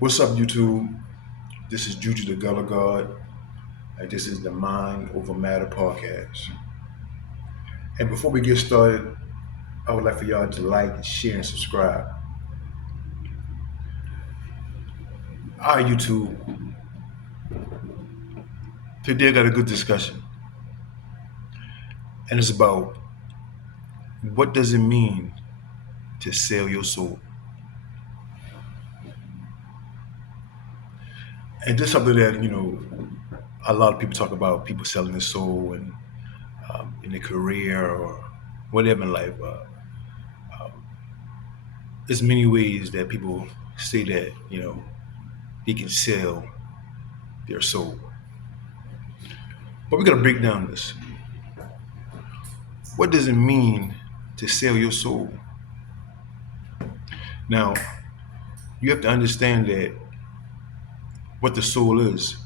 What's up, YouTube? This is Juju the Gullah God. This is the Mind Over Matter podcast. And before we get started, I would like for y'all to like, share, and subscribe. All right, YouTube. Today I got a good discussion, and it's about what does it mean to sell your soul. And this is something that a lot of people talk about: people selling their soul and in their career or whatever in life. There's many ways that people say that they can sell their soul. But we're gonna break down this. What does it mean to sell your soul? Now, you have to understand that what the soul is.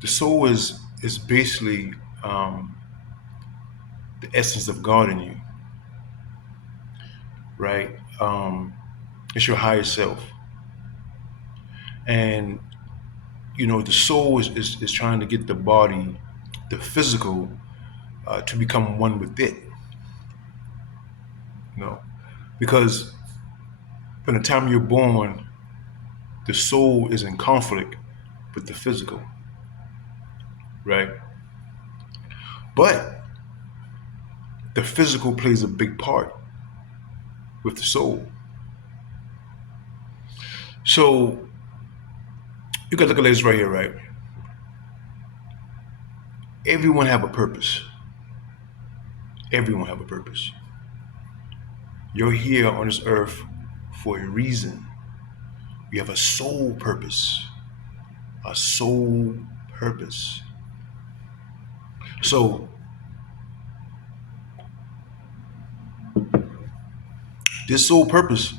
The soul is basically the essence of God in you, right? It's your higher self, and the soul is trying to get the body, the physical, to become one with it. Because from the time you're born, the soul is in conflict with the physical, right? But the physical plays a big part with the soul. So you can look at this right here, right? Everyone have a purpose. Everyone have a purpose. You're here on this earth for a reason. You have a soul purpose. A soul purpose. So this soul purpose,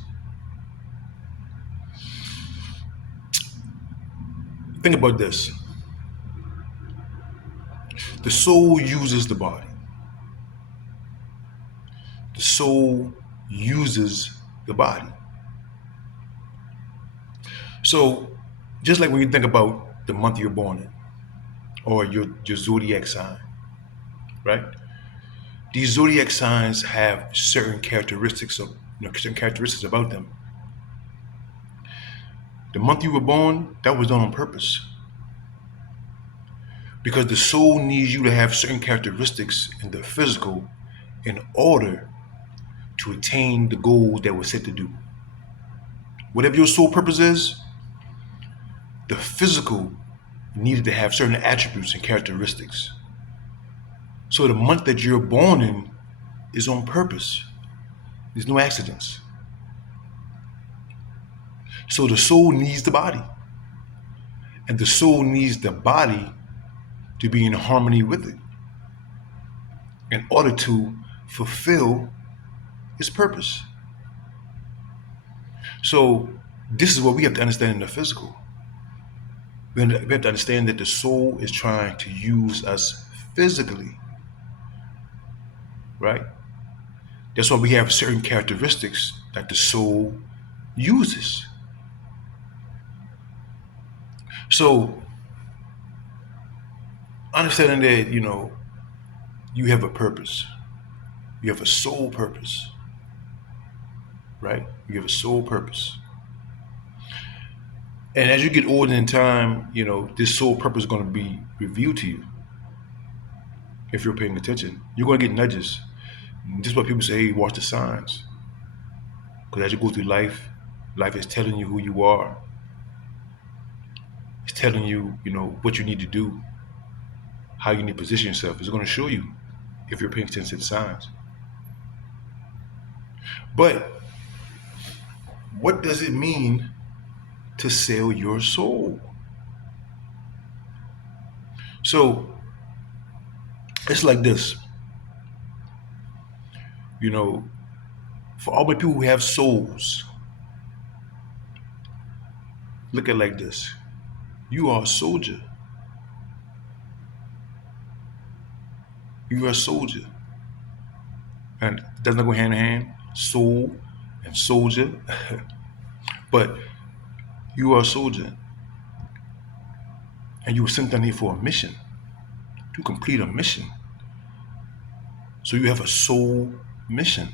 think about this. The soul uses the body. The soul uses the body. So just like when you think about the month you're born in or your zodiac sign, right? These zodiac signs have certain characteristics about them. The month you were born, that was done on purpose. Because the soul needs you to have certain characteristics in the physical in order to attain the goal that was set to do. Whatever your soul purpose is, the physical needed to have certain attributes and characteristics. So the month that you're born in is on purpose. There's no accidents. So the soul needs the body. And the soul needs the body to be in harmony with it in order to fulfill its purpose. So this is what we have to understand in the physical. We have to understand that the soul is trying to use us physically, right? That's why we have certain characteristics that the soul uses. So understanding that, you have a purpose. You have a soul purpose, right? You have a soul purpose. And as you get older in time, this soul purpose is going to be revealed to you. If you're paying attention, you're going to get nudges. This is what people say, hey, watch the signs. Because as you go through life, life is telling you who you are. It's telling you, what you need to do, how you need to position yourself. It's going to show you if you're paying attention to the signs. But what does it mean to sell your soul? So it's like this. For all the people who have souls, look at it like this. You are a soldier. You are a soldier. And it doesn't go hand in hand, soul and soldier. But you are a soldier, and you were sent down here for a mission, to complete a mission. So you have a soul mission.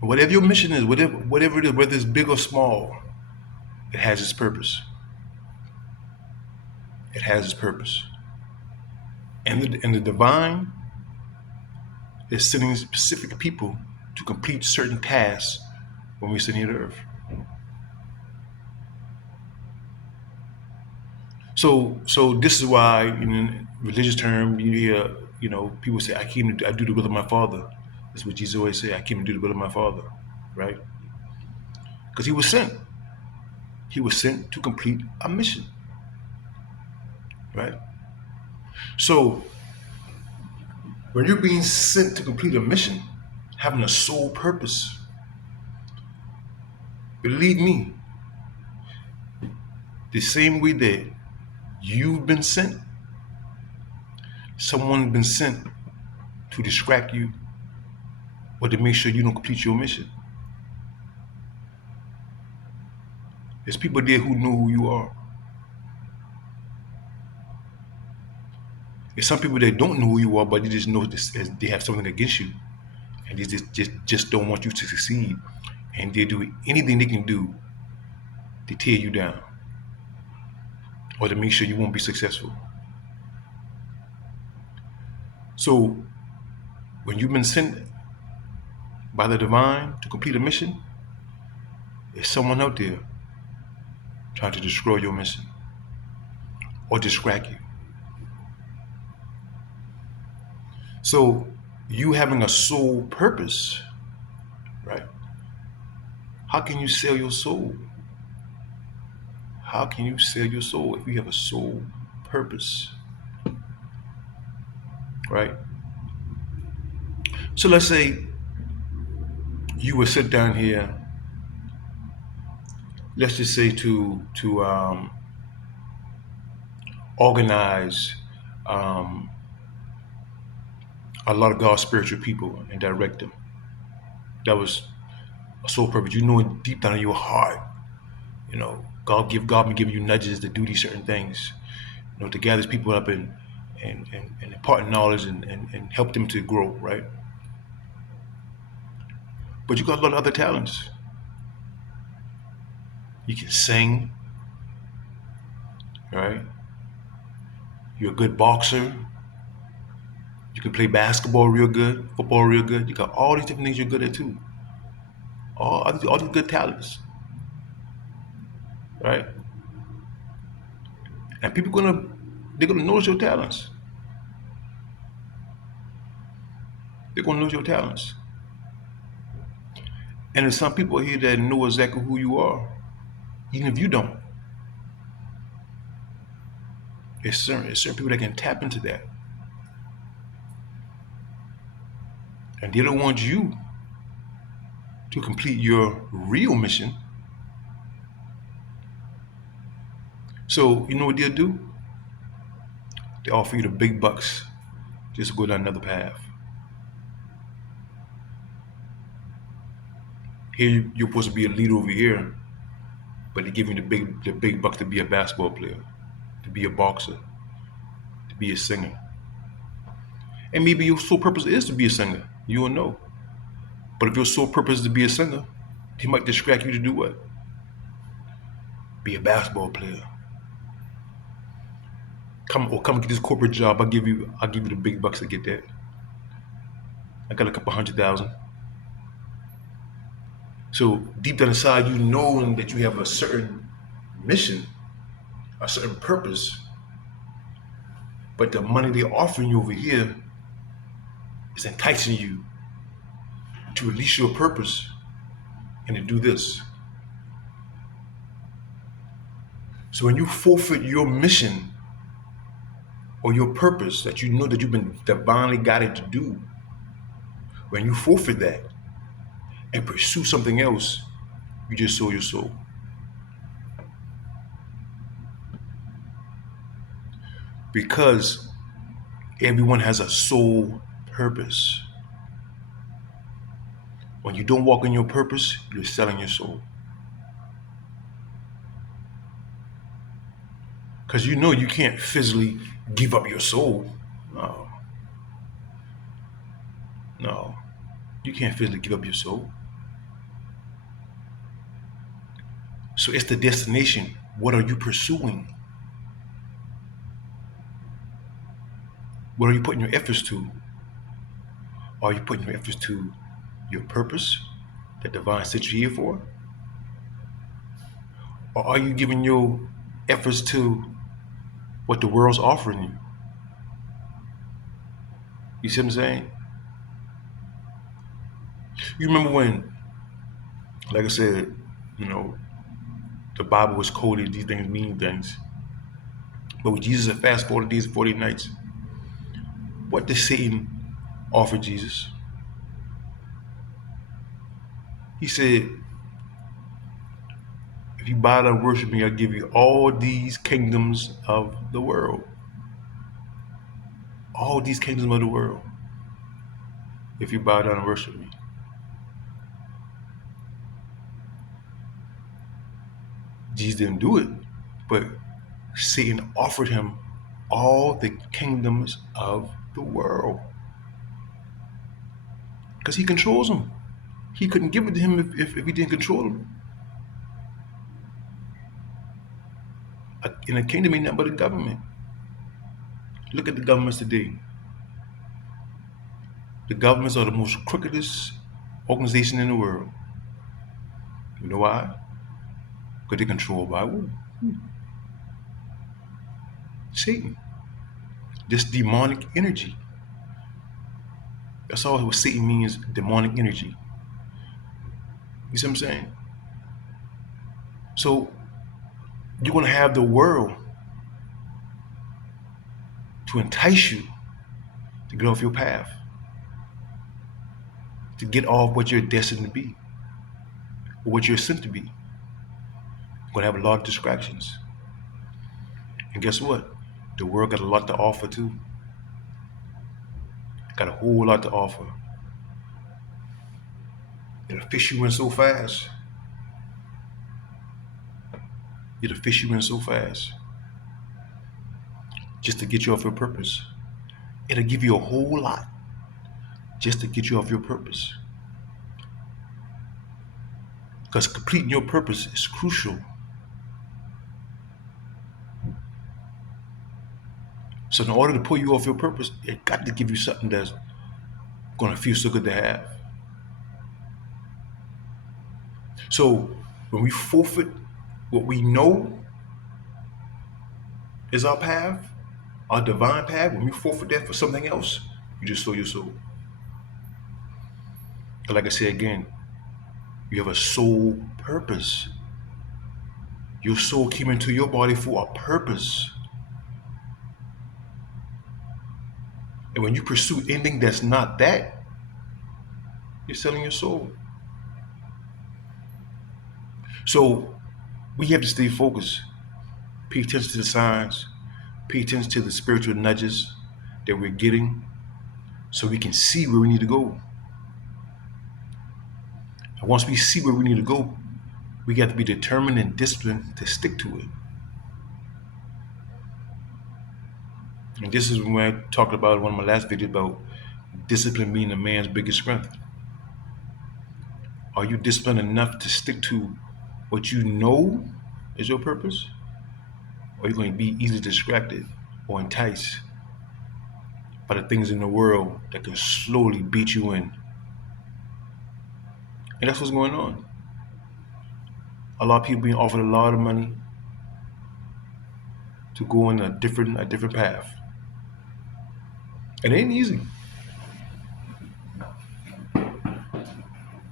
Whatever your mission is, whatever it is, whether it's big or small, it has its purpose. It has its purpose. And the divine is sending specific people to complete certain tasks when we send here to earth. So this is why in religious term you hear, people say, I do the will of my Father. That's what Jesus always say, I came to do the will of my Father, right? Because he was sent. He was sent to complete a mission, right? So when you're being sent to complete a mission, having a sole purpose, believe me, the same way that you've been sent, someone's been sent to distract you or to make sure you don't complete your mission. There's people there who know who you are. There's some people that don't know who you are, but they just know this as they have something against you, and they just don't want you to succeed, and they do anything they can do to tear you down or to make sure you won't be successful. So when you've been sent by the divine to complete a mission, there's someone out there trying to destroy your mission or distract you. So you having a soul purpose, right? How can you sell your soul? How can you sell your soul if you have a soul purpose, right? So let's say you were sit down here, let's just say to organize a lot of God's spiritual people and direct them. That was a soul purpose. You know it deep down in your heart. God been giving you nudges to do these certain things. To gather these people up and impart knowledge and help them to grow, right? But you got a lot of other talents. You can sing, right? You're a good boxer. You can play basketball real good, football real good. You got all these different things you're good at too. All these good talents, right? And people they're gonna notice your talents. They're gonna notice your talents. And there's some people here that know exactly who you are, even if you don't. It's certain people that can tap into that. And they don't want you to complete your real mission. So you know what they'll do? They offer you the big bucks just to go down another path. Here you're supposed to be a leader over here, but they give you the big bucks to be a basketball player, to be a boxer, to be a singer. And maybe your sole purpose is to be a singer. You don't know. But if your sole purpose is to be a singer, they might distract you to do what? Be a basketball player. Come get this corporate job. I'll give you the big bucks to get that. I got a couple 100,000. So deep down inside, you know that you have a certain mission, a certain purpose, but the money they're offering you over here is enticing you to release your purpose and to do this. So when you forfeit your mission or your purpose that you know that you've been divinely guided to do, when you forfeit that and pursue something else, you just sold your soul. Because everyone has a soul purpose. When you don't walk in your purpose, you're selling your soul. Because you know you can't physically give up your soul. No, no. You can't physically give up your soul. So it's the destination. What are you pursuing? What are you putting your efforts to? Are you putting your efforts to your purpose that divine sent you here for? Or are you giving your efforts to what the world's offering you? You see what I'm saying? You remember when, like I said, you know, the Bible was coded, these things mean things. But with Jesus at fast 40 days and 40 nights, what did Satan offer Jesus? He said, if you bow down and worship me, I'll give you all these kingdoms of the world. All these kingdoms of the world. If you bow down and worship me. Jesus didn't do it, but Satan offered him all the kingdoms of the world. Because he controls them. He couldn't give it to him if he didn't control them. In a kingdom ain't nothing but a government. Look at the governments today. The governments are the most crookedest organization in the world. You know why? Because they're controlled by who? Satan. This demonic energy. That's all what Satan means, demonic energy. You see what I'm saying? So you're going to have the world to entice you to get off your path, to get off what you're destined to be, or what you're sent to be. You're going to have a lot of distractions. And guess what? The world got a lot to offer too. Got a whole lot to offer. It'll fish you in so fast. It'll fish you in so fast. Just to get you off your purpose. It'll give you a whole lot just to get you off your purpose. Because completing your purpose is crucial. So in order to pull you off your purpose, it got to give you something that's going to feel so good to have. So when we forfeit what we know is our path, our divine path, when we forfeit that for something else, you just sold your soul. And like I said again, you have a soul purpose. Your soul came into your body for a purpose. And when you pursue anything that's not that, you're selling your soul. So we have to stay focused. Pay attention to the signs. Pay attention to the spiritual nudges that we're getting so we can see where we need to go. And once we see where we need to go, we got to be determined and disciplined to stick to it. And this is when I talked about in one of my last videos about discipline being a man's biggest strength. Are you disciplined enough to stick to what you know is your purpose? Or are you going to be easily distracted or enticed by the things in the world that can slowly beat you in? And that's what's going on. A lot of people being offered a lot of money to go in a different path. It ain't easy.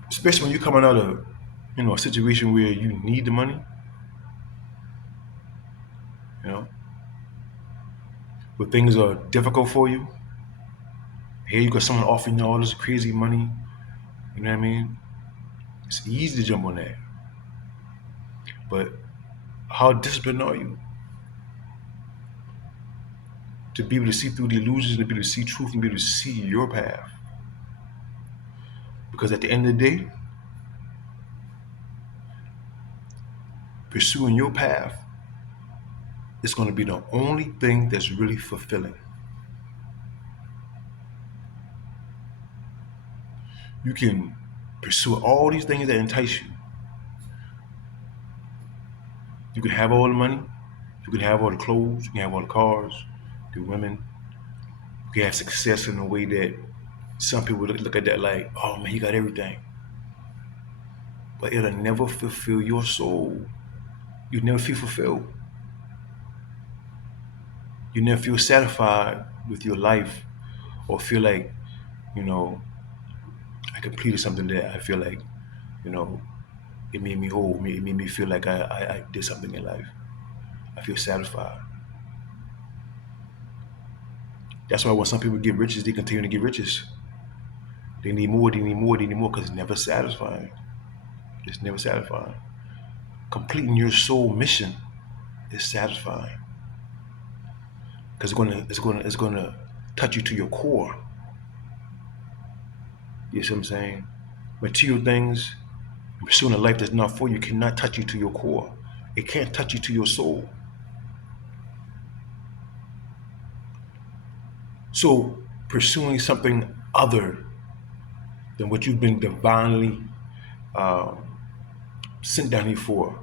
Especially when you're coming out of, a situation where you need the money. Where things are difficult for you. Here you got someone offering you all this crazy money. You know what I mean? It's easy to jump on that. But how disciplined are you to be able to see through the illusions, to be able to see truth, and be able to see your path? Because at the end of the day, pursuing your path is going to be the only thing that's really fulfilling. You can pursue all these things that entice you. You can have all the money, you can have all the clothes, you can have all the cars, the women. You can have success in a way that some people look at that like, oh man, he got everything. But it'll never fulfill your soul. You never feel fulfilled. You never feel satisfied with your life or feel like, you know, I completed something that I feel like, you know, it made me whole. It made me feel like I did something in life. I feel satisfied. That's why when some people get riches, they continue to get riches. They need more, they need more, they need more because it's never satisfying. It's never satisfying. Completing your soul mission is satisfying because it's gonna touch you to your core. You see what I'm saying? Material things, pursuing a life that's not for you, cannot touch you to your core. It can't touch you to your soul. So pursuing something other than what you've been divinely uh, sent down here for.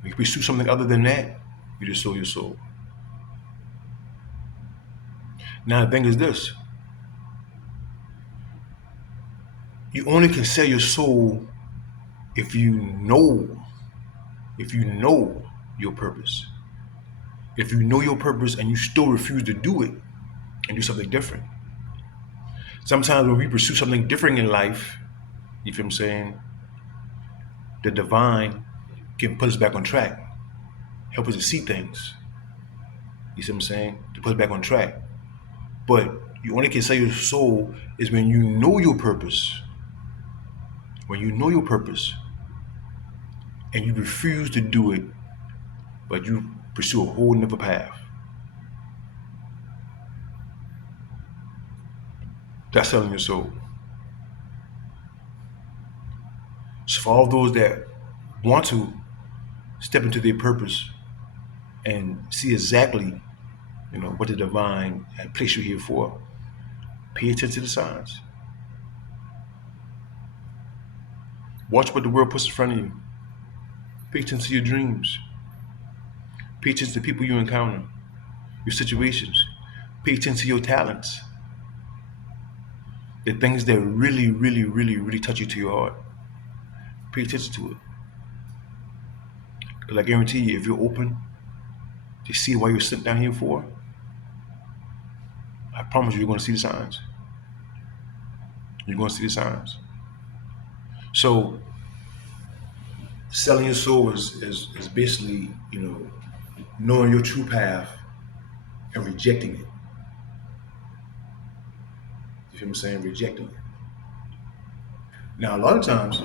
If you pursue something other than that, you just sold your soul. Now the thing is this: you only can sell your soul if you know your purpose. If you know your purpose and you still refuse to do it and do something different. Sometimes when we pursue something different in life, you feel what I'm saying? The divine can put us back on track, help us to see things. You see what I'm saying? To put us back on track. But you only can sell your soul is when you know your purpose. When you know your purpose and you refuse to do it, but you pursue a whole nother path. That's selling your soul. So for all those that want to step into their purpose and see exactly, what the divine had placed you here for, pay attention to the signs. Watch what the world puts in front of you. Pay attention to your dreams. Pay attention to people you encounter, your situations. Pay attention to your talents. The things that really, really, really, really touch you to your heart. Pay attention to it. Because I guarantee you, if you're open to see why you're sent down here for, I promise you, you're going to see the signs. You're going to see the signs. So, selling your soul is basically, knowing your true path and rejecting it. You feel what I'm saying? Rejecting it. Now, a lot of times,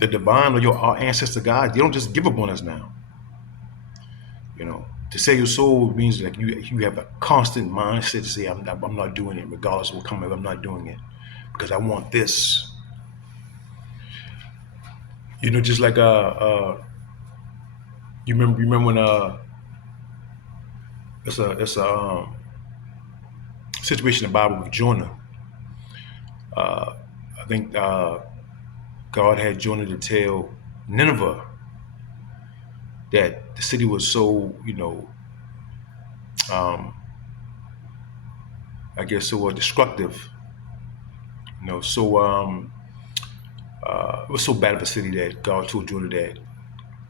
the divine or our ancestor God, they don't just give up on us now. To sell your soul means like you have a constant mindset to say, I'm not doing it, regardless of what comes. I'm not doing it because I want this. Just like you remember when it's a situation in the Bible with Jonah. I think God had Jonah to tell Nineveh that the city was so, I guess so destructive, it was so bad of a city that God told Jonah that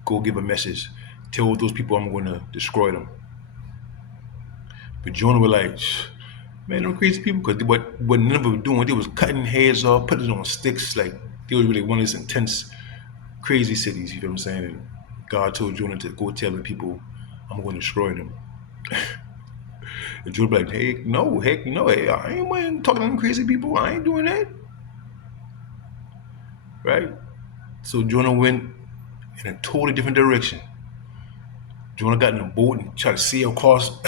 go give a message, tell those people I'm going to destroy them. But Jonah was like, man, them crazy people, because what Nineveh was doing, they was cutting heads off, putting it on sticks, like they were really one of these intense, crazy cities. You know what I'm saying? And God told Jonah to go tell the people, I'm going to destroy them. And Jonah was like, heck no, hey, I ain't talking to them crazy people. I ain't doing that. Right? So Jonah went in a totally different direction. Jonah got in a boat and tried to sail across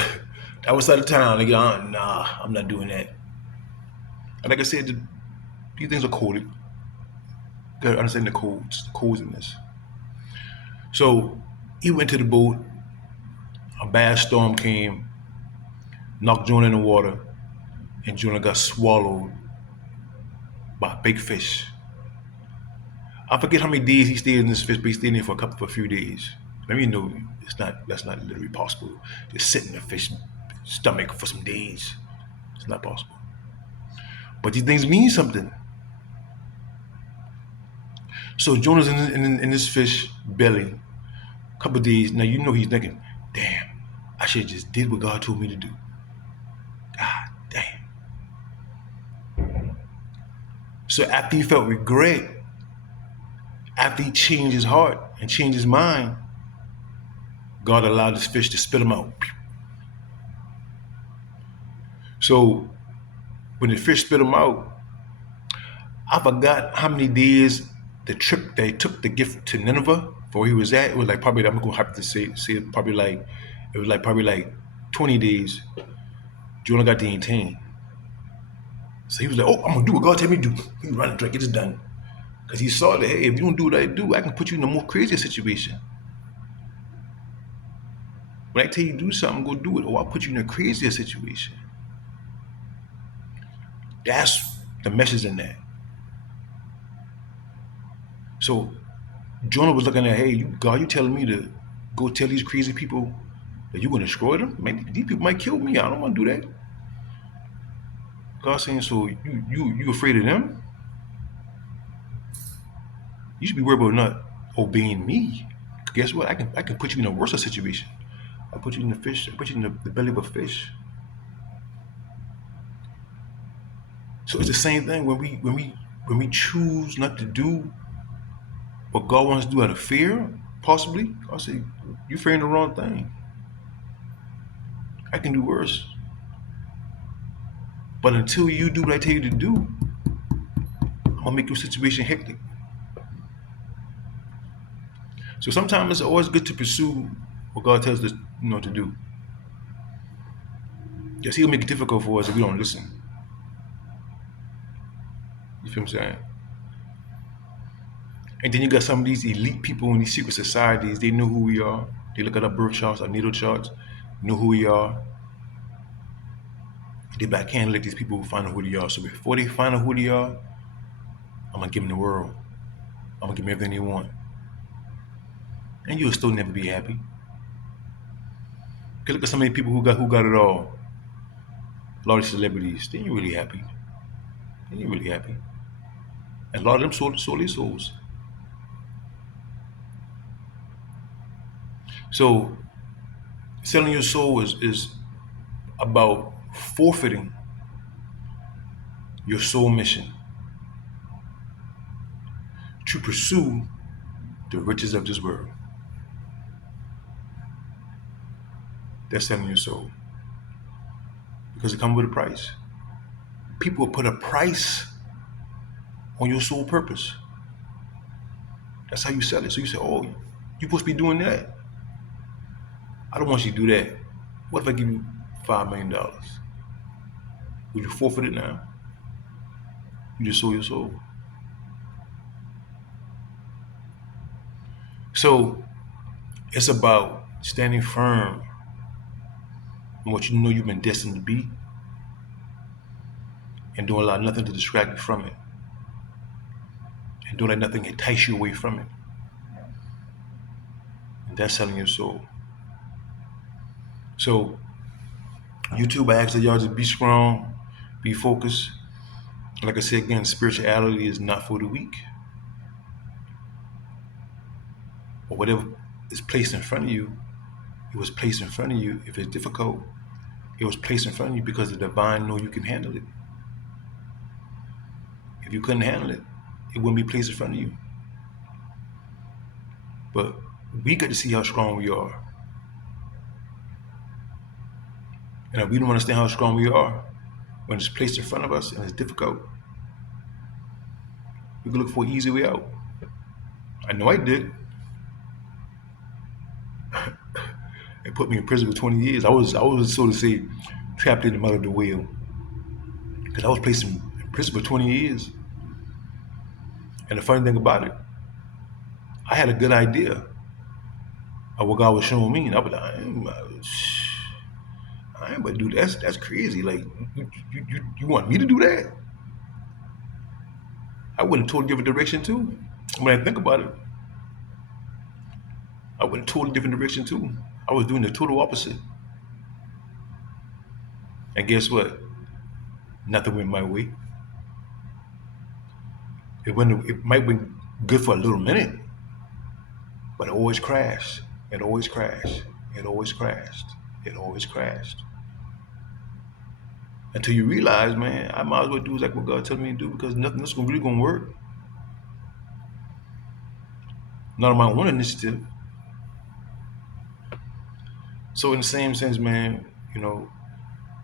that was side of town. Like, nah, I'm not doing that. And like I said, These things are coded. You gotta understand the codes in this. So he went to the boat. A bad storm came, knocked Jonah in the water, and Jonah got swallowed by a big fish. I forget how many days he stayed in this fish, but he stayed in there for a few days. Let me know that's not literally possible. Just sit in the fish stomach for some days. It's not possible. But these things mean something. So Jonah's in this fish belly a couple of days. Now you know he's thinking, damn, I should have just did what God told me to do. God damn. So after he felt regret, after he changed his heart and changed his mind, God allowed this fish to spit him out. So when the fish spit him out, I forgot how many days the trip they took to get to Nineveh for where he was at. It was like probably, I'm gonna have to say it probably like, it was like probably like 20 days. Jonah got the 18. So he was like, oh, I'm gonna do what God tell me to do. He was running, trying to get this done. Because he saw that, hey, if you don't do what I do, I can put you in a more crazier situation. When I tell you to do something, go do it, or I'll put you in a crazier situation. That's the message in that. So Jonah was looking at, hey, God, you telling me to go tell these crazy people that you're going to destroy them? Man, these people might kill me. I don't want to do that. God saying, so you afraid of them? You should be worried about not obeying me. Guess what? I can put you in a worse situation. I'll put you in the fish. I'll put you in the belly of a fish. So it's the same thing when we choose not to do what God wants to do out of fear, possibly. I say, you're fearing the wrong thing. I can do worse. But until you do what I tell you to do, I'm gonna make your situation hectic. So sometimes it's always good to pursue what God tells us to do. Yes, He'll make it difficult for us if we don't listen. You feel what I'm saying? And then you got some of these elite people in these secret societies. They know who we are. They look at our birth charts, our natal charts, know who we are. They backhand let these people who find out who they are. So before they find out who they are, I'm gonna give them the world. I'm gonna give them everything they want. And you'll still never be happy. Okay, look at so many people who got it all. A lot of celebrities, they ain't really happy. They ain't really happy. And a lot of them sold their souls. So selling your soul is about forfeiting your soul mission to pursue the riches of this world. That's selling your soul. Because it comes with a price. People will put a price on your soul purpose. That's how you sell it. So you say, oh, you're supposed to be doing that. I don't want you to do that. What if I give you $5 million? Would you forfeit it now? You just sold your soul. So it's about standing firm in what you know you've been destined to be and don't allow nothing to distract you from it. And don't let nothing entice you away from it. And that's selling your soul. So YouTube, I ask that y'all just be strong, be focused. Like I said again, spirituality is not for the weak. Or whatever is placed in front of you, it was placed in front of you. If it's difficult, it was placed in front of you because the divine know you can handle it. If you couldn't handle it, it wouldn't be placed in front of you. But we get to see how strong we are. And if we don't understand how strong we are, when it's placed in front of us and it's difficult, we can look for an easy way out. I know I did. It put me in prison for 20 years. I was so to say trapped in the mouth of the whale. Because I was placed in prison for 20 years. And the funny thing about it, I had a good idea of what God was showing me, and I was like, I ain't about to do that. That's crazy. Like, you want me to do that? I went in a totally different direction too. When I think about it, I went in a totally different direction too. I was doing the total opposite. And guess what? Nothing went my way. It might be good for a little minute, but it always crashed. It always crashed. It always crashed. It always crashed. Until you realize, man, I might as well do like what God tells me to do because nothing else really gonna work. Not on my own initiative. So in the same sense, man, you know,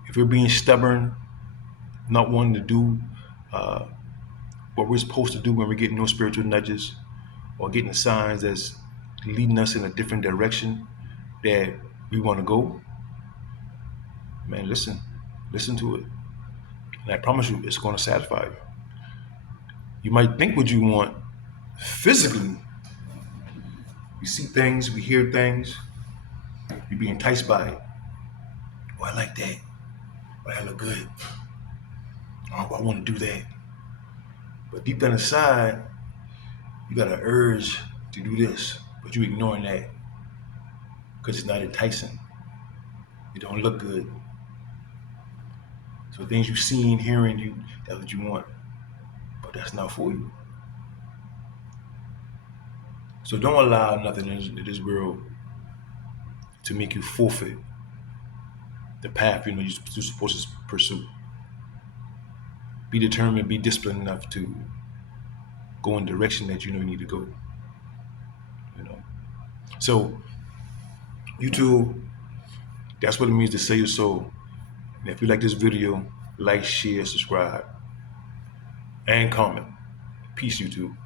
if we're being stubborn, not wanting to do uh, what we're supposed to do when we're getting no spiritual nudges or getting signs that's leading us in a different direction that we want to go, man, listen to it. And I promise you, it's going to satisfy you. You might think what you want physically. You see things, we hear things, you be enticed by it. Oh, I like that. Oh, that look good. Oh, I want to do that. But deep down inside, you got an urge to do this, but you ignoring that because it's not enticing. It don't look good. So things you seen, hearing, that's what you want, but that's not for you. So don't allow nothing in this world to make you forfeit the path you're supposed to pursue. Be determined, be disciplined enough to go in the direction that you know you need to go. You know. So YouTube, that's what it means to sell your soul. And if you like this video, like, share, subscribe, and comment. Peace, YouTube.